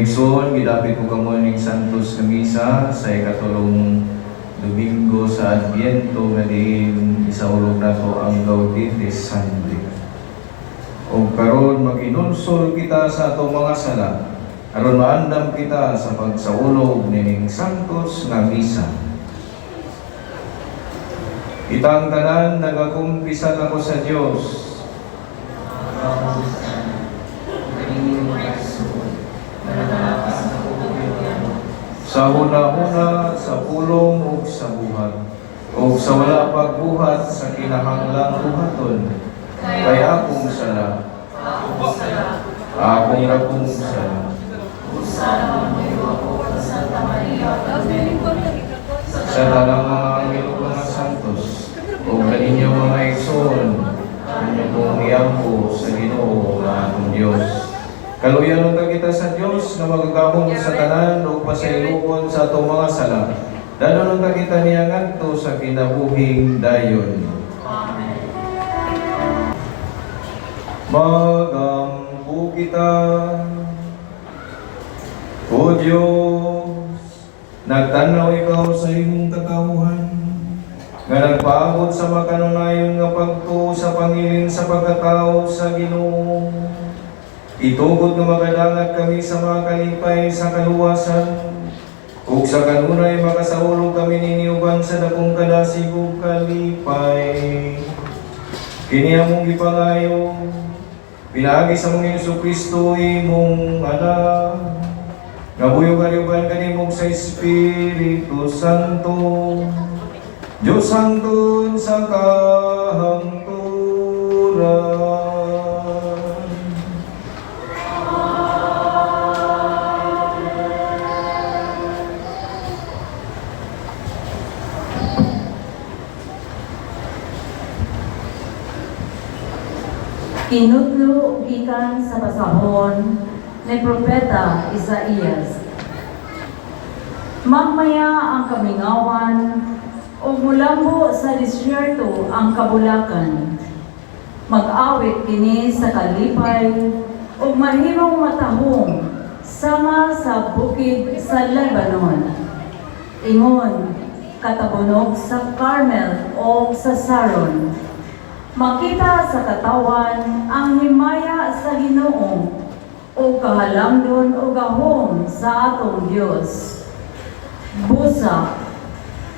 Igsoon, gidapit ko kamo ning Santos nga misa sa ikatulong Domingo sa Adviento nga diin isaulog nato ang Gaudites Sunday. O karon mag-inulsol kita sa atong mga sala, aron maandam kita sa pagsaulog ning Santos nga misa. Kitang tanan nagakumpisan ako sa Dios. Sa huna-huna, sa pulong ug sa buhat, ug sa wala pagbuhat sa kinahanglang buhaton, kay akong sala, akong rakong sala. Sa talang mga anghel mga santos, ug kaninyo mga igsoon, kanyo kong iampo sa Ginoo nga atong Dios. Kaluyan ta kita sa Dios na magagamong sa tanan ug pasayloon sa atong mga sala. Danon ta kita niya ngadto sa kinabuhing dayon. Amen. Magampo kita, O Dios, nagtanaw ikaw sa imong katawhan, nga nagpaabot sa makanunayon nga pagtuo sa pangiling sa pagkatao sa Ginoo. Itugod nga magadangat kami sa mga kalipay sa kaluwasan, ug sa kanunay makasaulog kami niniuban sa dakong kadasig ug kalipay. Kini among gipangayo, pinaagi sa mong Jesucristo imong anak, nga buyog-aliuban kanimong sa Espiritu Santo, Diyos hangtod sa kahangturan. Inutlo gikan sa basahon ni Propeta Isaías. Mamaya ang kamingawan o mulambo sa disyerto ang kabulakan. Mag-awit kini sa kalipay o mahimong matahong sama sa bukid sa Lebanon. Ingon, katabunog sa Carmel o sa Saron. Makita sa katawan ang himaya sa Ginoo o kahalangdon o gahom sa atong Dios. Busa,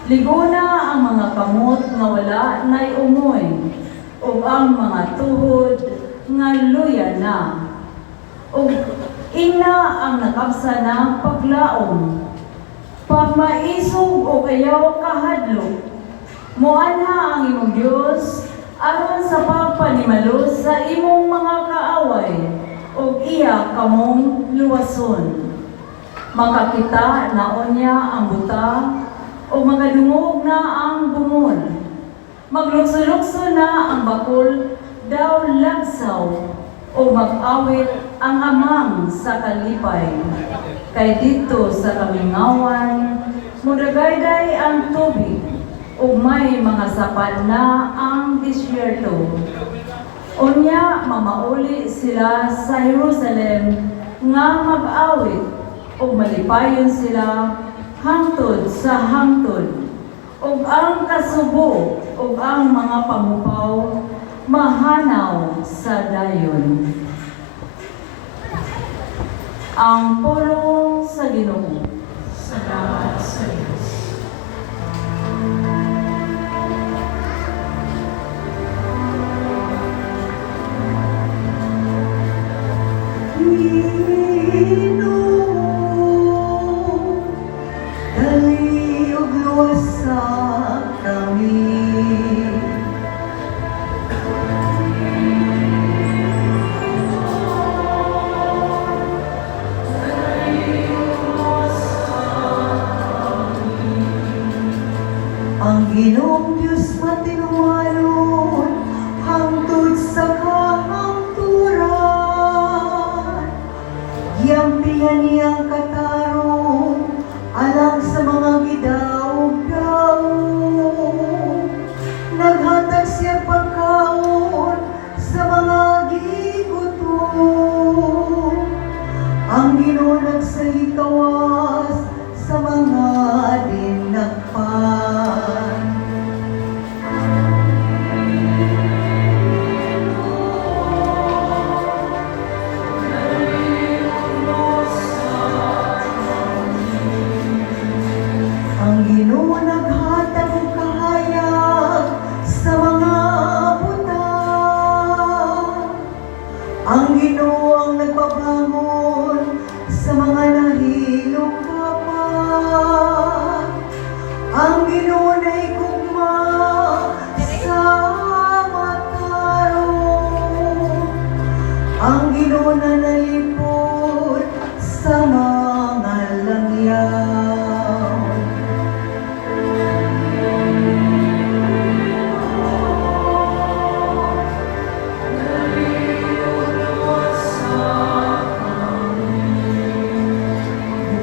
liguna ang mga kamot nga wala nay umoy o ang mga tuhod nga luya na o ina ang nakabsa na paglaom. Pagmaisog o kayaw kahadlok, muanha ang imong Dios aron sa pagpanimalos sa imong mga kaaway o iya kamong luwason. Makakita naon niya ang buta o magadungog na ang bumol. Maglukso-lukso na ang bakol daw lagsaw o mag-awit ang amang sa kalipay. Kay dito sa kamingawan, mudagayday ang tubig o may mga sapat na ang disyerto. Unya, mamauli sila sa Jerusalem nga mag-awit o malipayon sila hangtod sa hangtod. O ang kasubo o ang mga pamupaw mahanaw sa dayon. Ang pulong sa Ginoo. Salamat sa Diyos. Ang Ginoong Diyos matinuhalon hangtod sa kahangturan. Giampihan niyang katarong alang sa mga gidaog-daog. Naghatag siya pagkaon sa mga gigutom. Ang Ginoo nagsa ang Ginoo na higugma sa matarong, ang Ginoo na nalipod sa mga langyaw.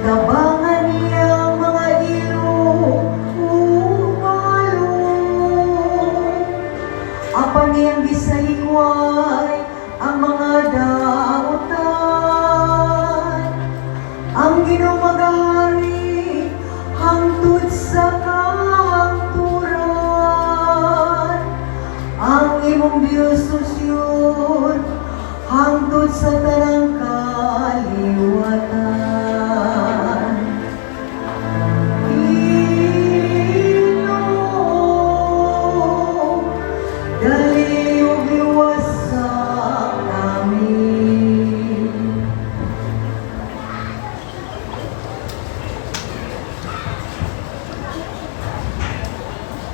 Tabangan niyang mga ilog umalong, apan niyang gisaliway ang mga dautan. Ang Ginoo magahari hangtod sa kahangturan, ang imong Dios susyon hangtod sa tanang kaliwatan. Ginoo, dali ug iwasak namin.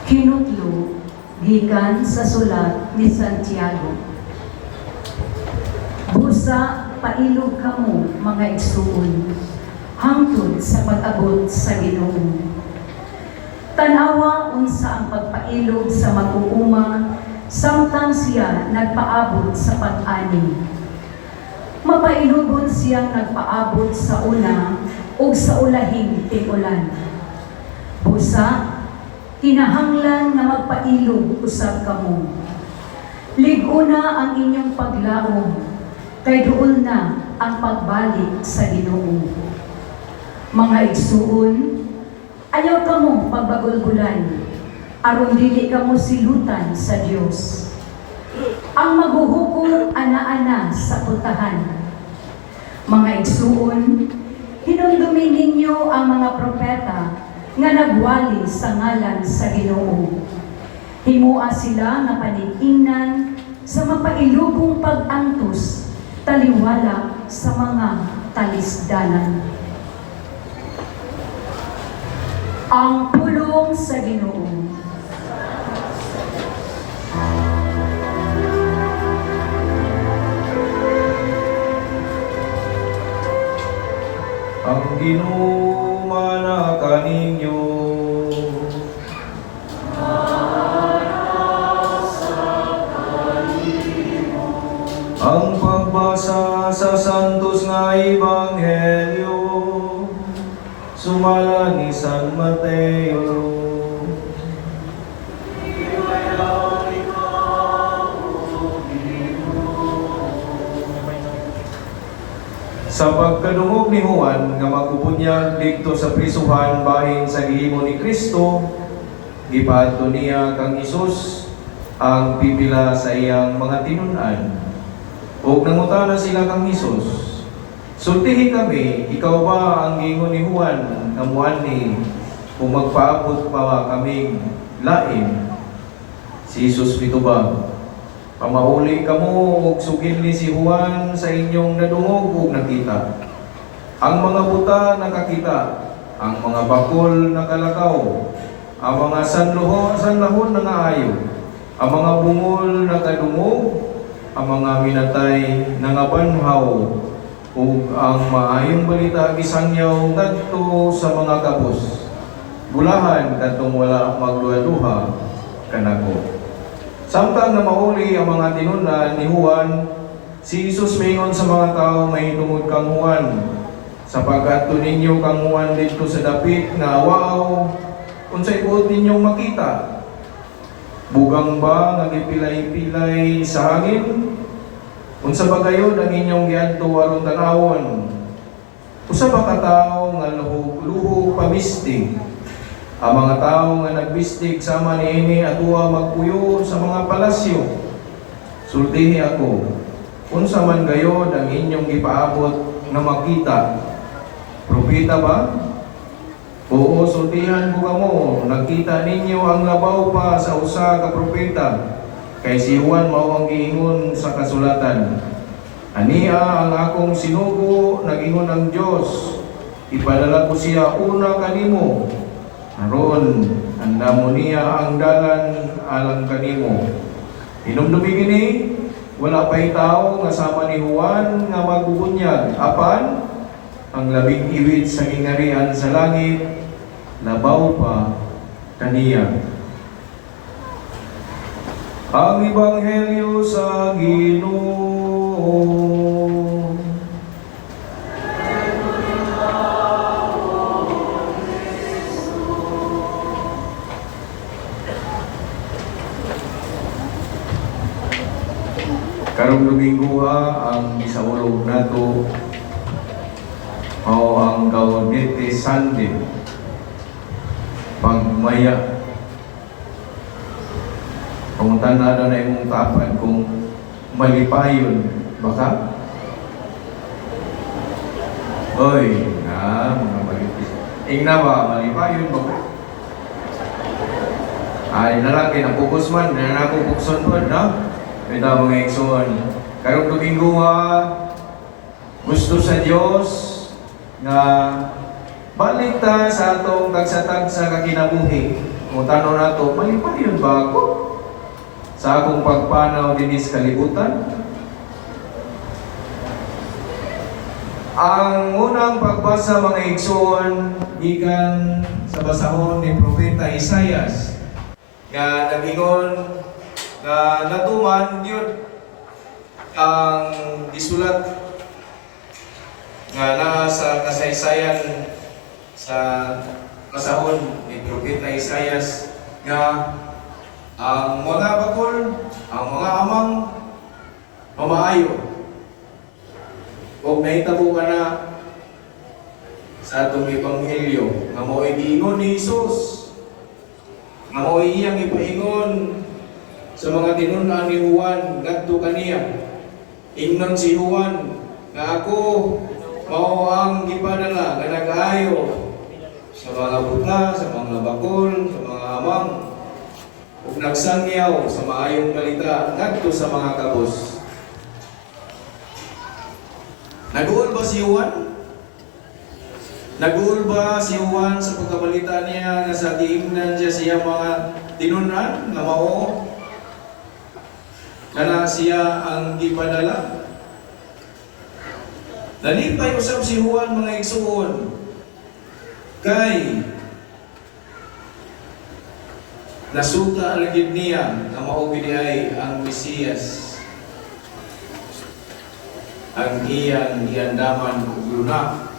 Kinutlo, gikan sa sulat ni Santiago. Busa pailog kamo mga igsuon, hangtod sa pag-abot sa Ginoo. Tanawa unsa ang pagpailog sa mag-uuma, samtang siya nagpaabot sa pag-ani. Mapailogon siyang nagpaabot sa una o sa ulahing tigulan. Busa, kinahanglan nga magpailog usab kamo. Lig-una ang inyong paglaom, kay duol na ang pagbalik sa Ginoo. Mga igsuon, ayaw kamo pagbagulgulan, aron dili kamo silutan sa Dios. Ang maghuhukom ana-ana sa putahan. Mga igsuon, hinumdumin ninyo ang mga propeta nga nagwali sa ngalan sa Ginoo. Himua sila nga panig-ingnan sa mapailubong pag-antos, taliwala sa mga talisdanan. Ang pulong sa Ginoo. Ang Ginoo manaka ninyo. Ang pagbasa sa Santos nga Ebanghelyo sumala ni San Mateo. Sa pagkadungog ni Juan nga magpupunyag didto sa prisuhan bahin sa gihimo ni Kristo, gipaadto niya kang Hesus ang pipila sa iyang mga tinun-an. Ug nangutana sila kang Hesus, sultihi kami, ikaw ba ang gingon ni Juan nga muani kung magpaabot pa kaming lain? Si Hesus mitubag, pamahuli kamo ug sugin ni si Juan sa inyong nadungog ug nakita. Ang mga buta nakakita, ang mga bakol nakalakaw, ang mga sanlahon nangaayo, ang mga bungol nakadungog, ang mga minatay nangabanhaw, ug ang maayong balita gisangyaw ngadto sa mga kabus. Bulahan kadtong wala magduha-duha kanako. Samtang na mahuli ang mga tinunan ni Juan, si Jesus maingon sa mga tao may tungod kang Juan. Sapagkat ninyo kang Juan dito sa dapit nga wow, unsay buot ninyong makita? Bugang ba nga gipilay-pilay sa hangin? Unsa ba kayo ang inyong giadto aron tanawon? Usa ba ka tawo nga luhog pamistig? Ang mga tao nga nagbistig sama niini atuwa magpuyo sa mga palasyo. Sultihi ako, unsa man gayod ang inyong gipaabot na makita? Propeta ba? Oo, sultihan ko kamo, nakita ninyo ang labaw pa sa usa ka propeta, kay si Juan mao ang giingon sa kasulatan. Ania ang akong sinugo, nagingon ang Dios, ipadala ko siya una kanimo. Aron andamo niya ang dalan alang kanimo. Hinumdumi kini wala pa'y tao nga sama ni Juan nga magbubunyag. Apan ang labing iwit sa gingarian sa langit labaw pa kaniya. Ang Ebanghelyo sa Ginoo. Karong Domingo ang isaulog nato o ang Gaudete Sunday, pagmaya. Pamuntan na na imong tapan kung malipayon baka. Oy, mga malipis. Ingna ba malipayon baka? Ay na lang kinapokus man, na nakupukson man, no? Ito mga ekson. Karong Domingo gusto sa Dios nga balik ta sa atong tagsa-tagsa ka kinabuhi. Kung tanong nato, malipayon ba ako sa akong pagpanaw dinis kalibutan? Ang unang pagbasa mga ekson gikan sa basahon ni Propeta Isaias nga nagingon nga natuman yun ang gisulat nga naa sa kasaysayan sa kasahon ni Propeta Isaias nga ang mga bakol, ang mga amang mamaayo o nahitabo ka na sa atong Ebanghelyo nga mo'y giingon ni Jesus, nga mo'y iyang ipaingon sa mga tinunan ni Juan ngadto kaniya. Ingnon si Juan nga ako mao ang gipadala nga nag-ayo sa mga buta, sa mga bakol, sa mga amang ug nagsangyaw sa maayong balita ngadto sa mga kabos. Nag-uol ba si Juan? Nag-uol ba si Juan sa pagkabalita niya nga sa giingnan siya mga tinunan nga mao kana siya ang gipadala? Nalipay usab si Juan mga igsuon kay nasuta alagid niya nga mao gid ay ang Mesiyas, ang iyang giandaman ug luna.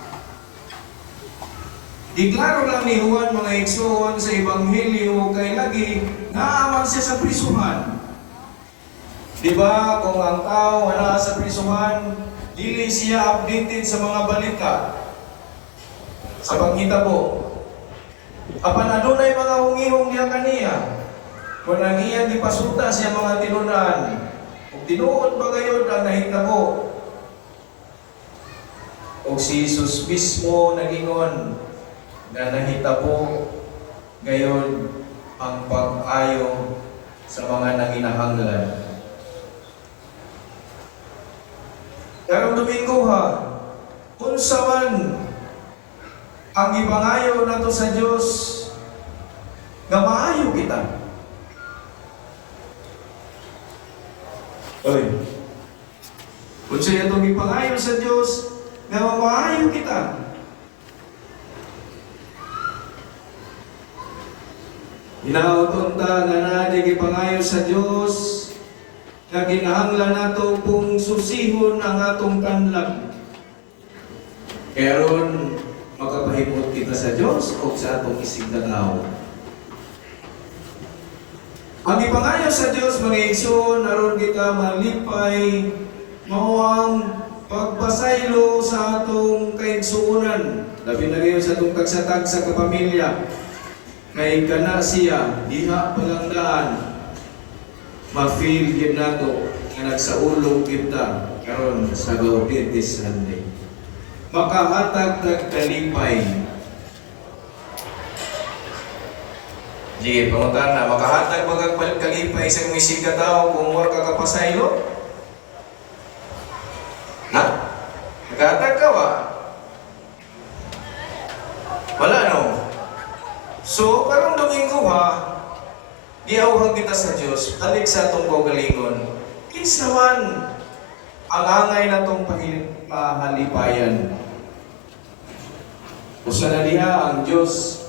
Diklaro lang ni Juan mga igsuon sa Ebanghelyo kay lagi naaman siya sa prisuhan. Diba, kung ang tao wala sa prisuhan, dili siya updated sa mga balita, sa panghitabo. Apan adunay mga hungihong diya kaniya, kung ang iyang ipasuta siya mga tinunan, kung tinuod ba gayod ang nahitabo, o si Jesus mismo nagingon na nahitabo gayod ang pag-ayo sa mga nanginahanglan. Karong Domingo unsa man ang ipangayo nato sa Dios nga maayo kita. Oy. Unsa atong ipangayo sa Dios nga maayo kita. Inauton ta nga naadi ipangayo sa Dios nga kinahanglan nato kung susihon ang atong kanlag. Kaya ron, makapahimot kita sa Diyos o sa atong isig na tao. Ang ipangayo sa Diyos, mga igsoon, aron kita malipay, mauang pagpasaylo sa atong kaigsuunan. Labi na ngayon sa atong tagsatag sa kapamilya. Kay kana siya, diha palangdaan, ma-feel yun nato nga nagsaulog kita karon sa Gaudete Sunday. Makahatag kalipay. Sige, pangutan na, makahatag magagpalit kalipay sa misig ka tao kung wala ka kapasaylo? Ha? Nakahatag ka ba? Wala no? So, karong Domingo ha, giawhag kita sa Dios, halik sa atong kaugalingon. Kinsaman ang angay na itong pahalipayan. Usa na diha ang Diyos.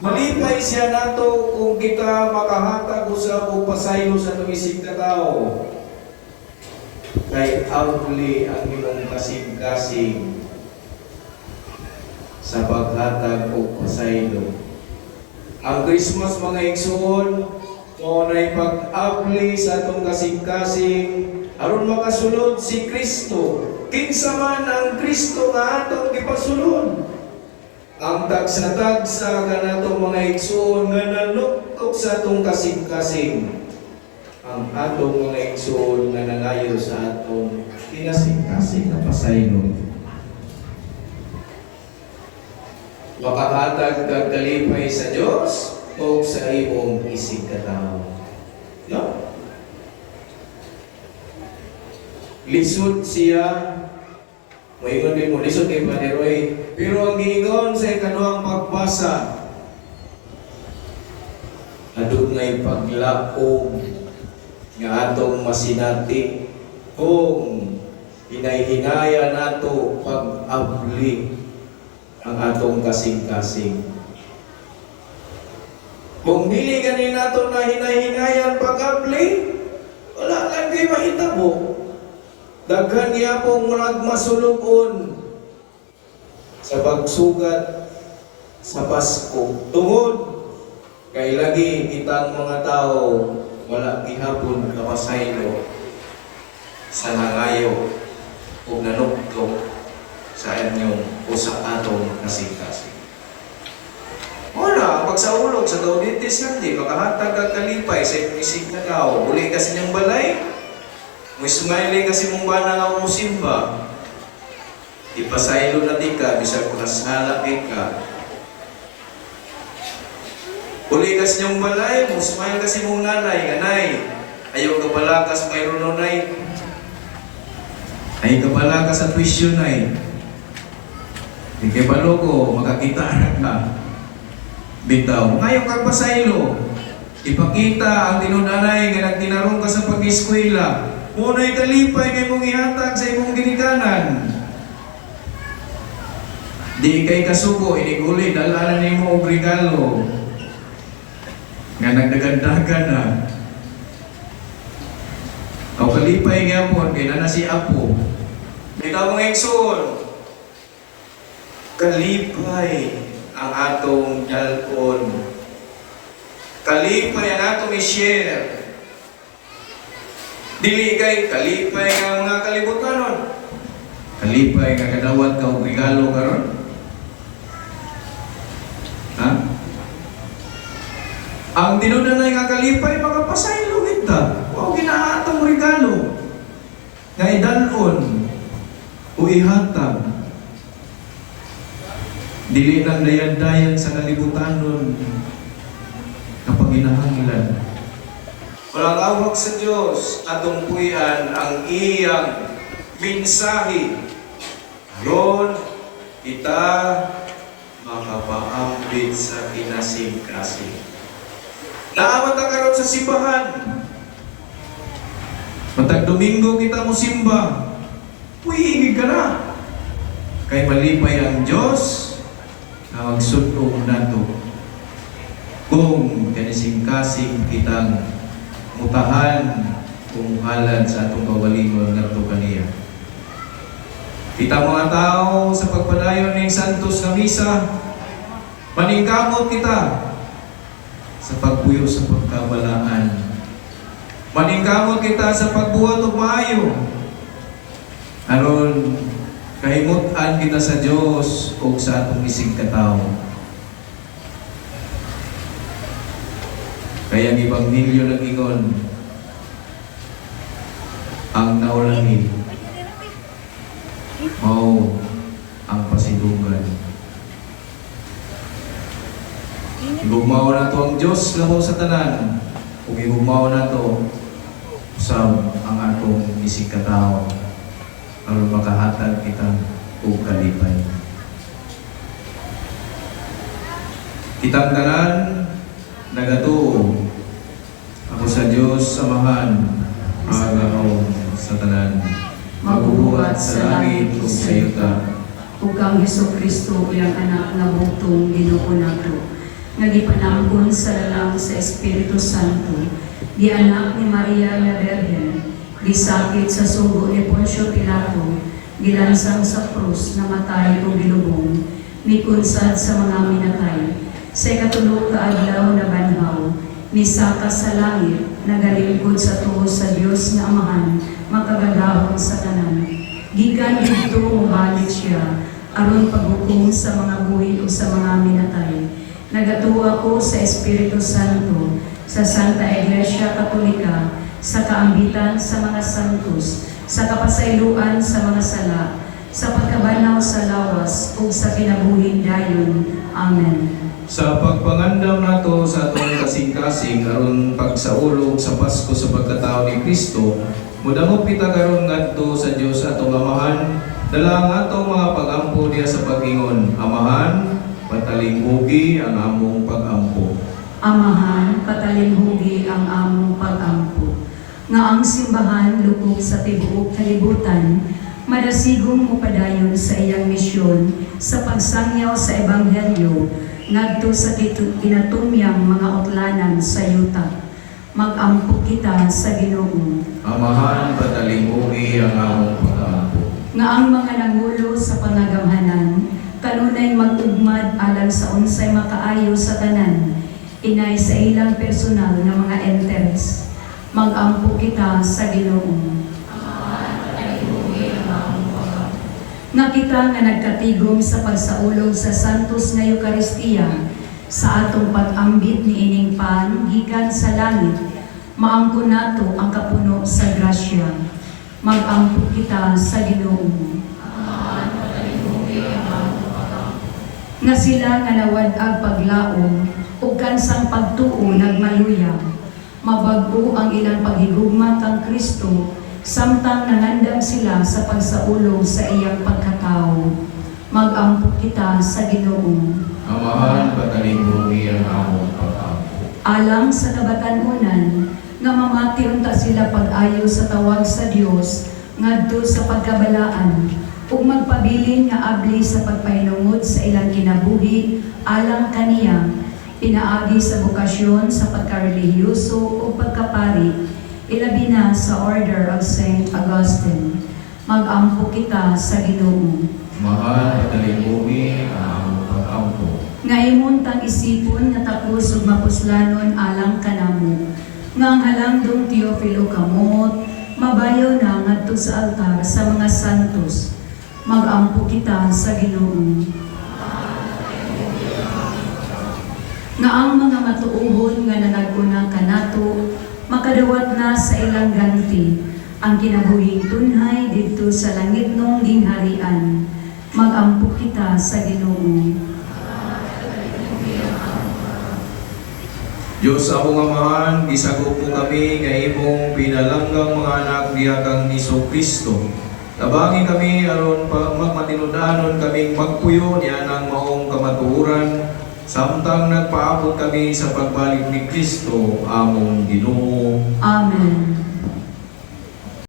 Malipay siya nato kung kita makahatag usa og pasaylo sa itong isig ka tao. Kay outly ang imong kasing-kasing sa paghatag og pasaylo. Ang Christmas mga igsoon, mao nay pag-abli sa atong kasing-kasing aron makasulod si Kristo. Kinsa man ang Kristo nga atong gipasulod? Ang tagsa-tagsa kanatong mga igsoon nga nanuktok sa atong kasing-kasing. Ang atong mga igsoon nga nangayo sa atong kinasing-kasing na pasaylo. Makahatag kag kalipay sa Dios o sa imong isig katao. No? Lisod siya, moingon din mo, lisod kay Paderoy. Pero ang giingon sa ikaduhang pagbasa, adunay paglaom nga atong masinati kung hinay-hinaya nato pag-abli ang atong kasing-kasing. Kung dili ganin nato na hinay-hinayan pag-abli, wala lang kayo mahitabo. Daghan niya pong nagmasulukon sa pagsugat sa Pasko. Tungod kay lagi kitang mga tao wala gihapon kapasaylo sa nangayo o nanuktok sa inyong o sa atong kasing-kasing. Wala, pagsaulog sa Gauditis hindi, makahatag ang kalipay sa inyong isig na tao. Uli kasi niyang balay, may sumaili kasi mong bana nga musimba. Ipasaylo na di ka, bisag ko nasala ka. Uli kasi niyang balay, musmail kasi mong nanay, ayaw kapalakas mayroon nunay. Ay kapalakas sa tuition ay. Di kay baloko, makakita ka. Bitaw, ngayon kang pasaylo. Ipakita ang tinunanay nga nagtinarong ka sa pag-eskwela. Muna'y kalipay kay mong ihatag sa imong ginikanan. Di kay kasuko, iniguli, dalanan ni mo og regalo. Nga nagdagandagan na. Ang kalipay nga po, kay na si Apo. Bitaw mga igsoon, kalipay ang atong dalpon. Kalipay ang atong i-share. Dili kay kalipay nga mga kalibutanon. Kalipay nga kadawat ka og regalo karon. Ha? Ang dinunanay nga kalipay mga pasaylo kita. Wow, ginahatang regalo. Nga idalon o ihatag. Dili lang dayan-dayan sa kalibutanon kapag hinahanglan. Walang awak sa Diyos atong puyan ang iyang mensahe. Aron kita makapaambit sa kinasing-kasing. Naawat na karon sa simbahan. Matag Domingo kita mo simba. Puigig ka na. Kay malipay ang Diyos na magsudong nato. Kung kanising-kasing kitang mutahan kung halad sa atong kawalingon nato kaniya. Kita mga tao sa pagpadayon ng Santos na Misa, maningkamot kita sa pagpuyo sa pagkabalaan. Maningkamot kita sa pagbuhat og maayo. Aron kahimutan kita sa Dios o sa atong isig katao. Kaya ang Ebanghelyo nag-ingon, ang naulahi, mao ang pasidugan. Igugmao na to ang Diyos labaw sa tanan, ug igugmao na to sa ang atong isig katao, aron makahatag kita og kalipay. Kitang tanan, nagatuo. Ako sa Diyos Amahan, agaw sa tanan. Mabubuhat sa langit ug sa yuta. Ug kang Hesukristo iyang anak nga bugtong Ginoo nato, nga gipanangkon sa lalang sa Espiritu Santo, gianak ni Maria nga Birhen, gisakit sa sugo ni Poncio Pilato, gilansang sa krus, namatay o gilubong, mikunsad sa mga minatay, sa ikatulog ka adlaw na banhaw, misaka sa langit, nagalingkod sa tuo sa Dios nga Amahan, makagadahon sa tanan. Gikan dito mubalik siya, aron paghukom sa mga buhi o sa mga minatay. Nagatuwa ko sa Espiritu Santo, sa Santa Iglesia Katolika, sa kaambitan sa mga santos, sa kapasayloan sa mga sala, sa pagkabanaw sa lawas, ug sa kinabuhi dayon. Amen. Sa pagpangandam nato sa atong kasing-kasing aron pagsaulog sa Pasko sa pagkatao ni Kristo, mudamog kita karon ngadto sa Dios atong Amahan, dala ang atong mga pagampo diha sa pag-ingon. Amahan, patalinghugi ang among pagampo. Amahan, patalinghugi ang among pag-ampo. Nga ang simbahan lubog sa tibuok kalibutan, madasigong mupadayon sa iyang misyon sa pagsangyaw sa Ebanghelyo ngadto sa kinatumyang mga utlanan sa yuta. Mag-ampo kita sa Ginoo. Amahan, patalinghugi ang among pagampo. Nga ang mga nangulo sa pangagamhanan, kanunay mag-ugmad alang sa unsay makaayo sa tanan, inay sa ilang personal nga mga interes. Mag-ampo kita sa Ginoo. Nga kita nga nagkatigom sa pagsaulog sa Santos nga Eucharistia, sa atong pag-ambit ni ining pan gikan sa langit, maangko nato ang kapuno sa grasya. Mag-ampo kita sa Ginoo. Nga sila nga nawad-ag paglaom ug kansang pagtuo nagmaluya, mabag-o ang ilang paghigugma kang Kristo, samtang nangandam sila sa pagsaulog sa iyang pagkatao. Mag-ampo kita sa Ginoo. Amahan, patalinghugi ang among pagampo. Alang sa kabatanunan, nga mamati unta sila pag-ayo sa tawag sa Dios ngadto sa pagkabalaan, ug magpabilin nga abli sa pagpahinungod sa ilang kinabuhi alang kaniya, pinaagi sa bukasyon sa pagkarelihiyoso o pagkapari, ilabi na sa Order of St. Augustine. Mag-ampo kita sa Ginoo. Mahal, patalinghugi ang among pagampo. Nga imuntang isipon nga tapos ug mapuslanon alang kanamo. Nga ang halangdong Teofilo kamot, mabayaw na ngadto sa altar sa mga santos. Mag-ampo kita sa Ginoo. Nga ang mga matuuhon nga nanaguna kanato, makadawat na sa ilang ganti, ang kinabuhing tunhay dito sa langit nung gingharian. Mag-ampo kita sa Ginoo. Diyos among Amahan, gisagop mo kami nga imong pinalanggang mga anak niya kang Hesukristo. Tabangi kami aron magmatinudanon kaming magpuyo niya ng maong kamatuoran, samtang nagpaabot kami sa pagbalik ni Kristo among Ginoo. Amen.